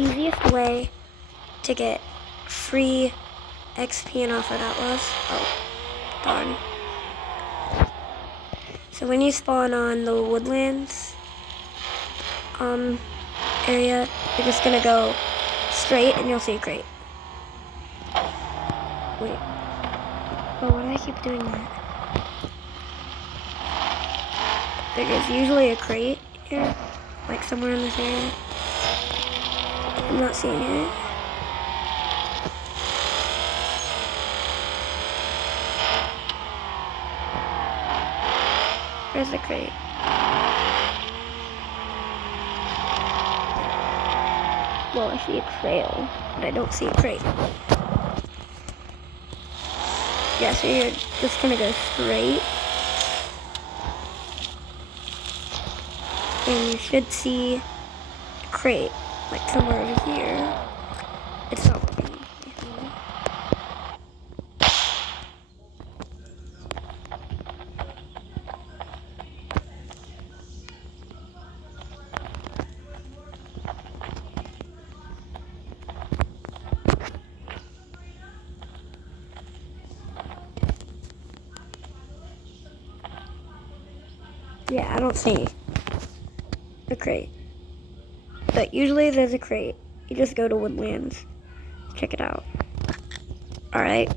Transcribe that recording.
easiest way to get free XP and off at Outlaws. Oh, darn. So when you spawn on the woodlands area, you're just gonna go straight and you'll see a crate. Wait. Oh, why do I keep doing that? There is usually a crate here, like somewhere in this area. I'm not seeing it. Where's the crate? Well, I see a trail, but I don't see a crate. Yeah, so you're just gonna go straight. And you should see a crate, like somewhere over here. It's not working. Yeah, I don't see a crate. But usually there's a crate. You just go to Woodlands. Check it out. Alright.